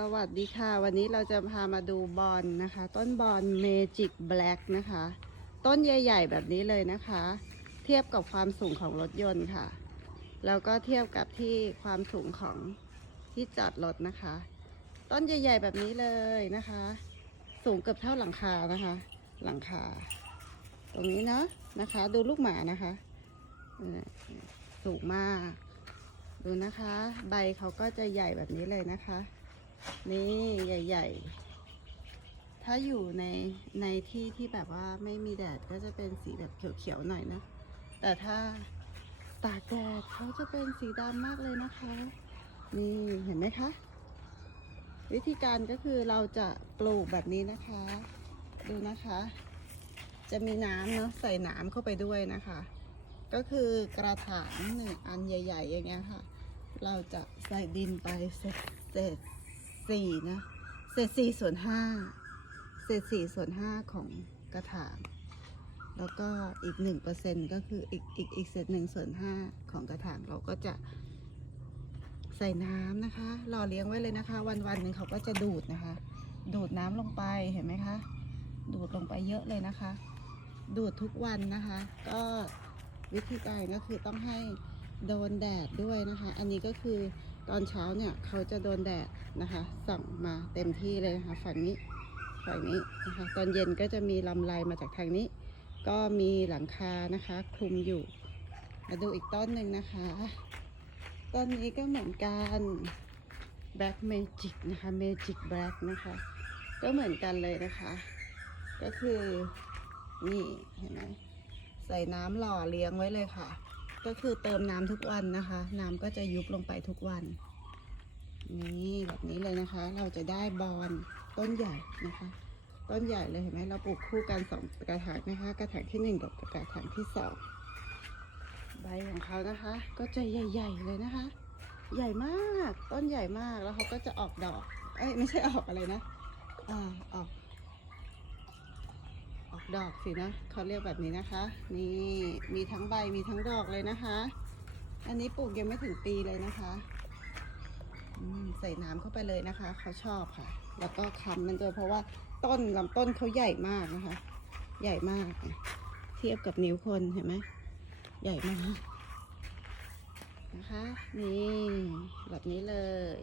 สวัสดีค่ะ วันนี้เราจะพามาดูบอลนะคะ ต้นบอลเมจิกแบล็กนะคะ ต้นใหญ่ๆแบบนี้เลยนะคะ เทียบกับความสูงของรถยนต์ค่ะ แล้วก็เทียบกับที่ความสูงของที่จอดรถนะคะ ต้นใหญ่ ๆ แบบนี้เลยนะคะ สูงเกือบเท่าหลังคานะคะ หลังคา ตรงนี้เนาะนะคะ ดูลูกหมานะคะสูงมาก ดูนะคะ ใบเขาก็จะใหญ่แบบนี้เลยนะคะ นี่ใหญ่ ๆ ถ้าอยู่ในในที่ที่แบบว่าไม่มีแดดก็จะเป็นสีแบบเขียวๆหน่อยนะ แต่ถ้าตากแดดเขาจะเป็นสีดำมากเลยนะคะ นี่เห็นไหมคะ วิธีการก็คือเราจะปลูกแบบนี้นะคะ ดูนะคะ จะมีน้ำเนาะใส่น้ำเข้าไปด้วยนะคะ ก็คือกระถางหนึ่งอันใหญ่ ๆ อย่างเงี้ยค่ะ เราจะใส่ดินไปเศษเศษ สี่นะ เศษสี่ส่วนห้าเศษสี่ส่วนห้าของกระถาง แล้วก็อีกหนึ่งเปอร์เซ็นก็คืออีกอีกอีกเศษหนึ่งส่วนห้าของกระถางเราก็จะใส่น้ำนะคะหล่อเลี้ยงไว้เลยนะคะ วันวันๆหนึ่งเขาก็จะดูดนะคะ ดูดน้ำลงไปเห็นไหมคะ ดูดลงไปเยอะเลยนะคะ ดูดทุกวันนะคะ ก็วิธีการก็คือต้องให้โดนแดดด้วยนะคะ อันนี้ก็คือ ตอนเช้าเนี่ยเขาจะโดนแดดนะคะ ส่องมาเต็มที่เลยนะคะฝั่งนี้ฝั่งนี้นะคะตอนเย็นก็จะมีลำไรมาจากทางนี้ ก็มีหลังคานะคะคลุมอยู่ มาดูอีกต้นหนึ่งนะคะ ต้นนี้ก็เหมือนกัน Black Magic นะคะ Magic Black นะคะ ก็เหมือนกันเลยนะคะ ก็คือนี่เห็นไหมใส่น้ำหล่อเลี้ยงไว้เลยค่ะ ก็คือเติมน้ำทุกวันนะคะ น้ำก็จะยุบลงไปทุกวัน นี่แบบนี้เลยนะคะ เราจะได้บอนต้นใหญ่นะคะ ต้นใหญ่เลยเห็นไหมเราปลูกคู่กันสองกระถางนะคะ กระถางที่หนึ่งกับกระถางที่สองใบของเขานะคะ ก็จะใหญ่ ๆ เลยนะคะ ใหญ่มากต้นใหญ่มากแล้วเขาก็จะออกดอก เอ้ยไม่ใช่ออกอะไรนะอ่าออกออก ดอกสินะเขาเรียกแบบนี้นะคะ นี่มีทั้งใบมีทั้งดอกเลยนะคะ อันนี้ปลูกยังไม่ถึงปีเลยนะคะใส่น้ำเข้าไปเลยนะคะเขาชอบค่ะ แล้วก็คำมันจะเพราะว่าต้นลำต้นเขาใหญ่มากนะคะ ใหญ่มาก เทียบกับนิ้วคนเห็นไหมใหญ่มากนะคะ นี่แบบนี้เลย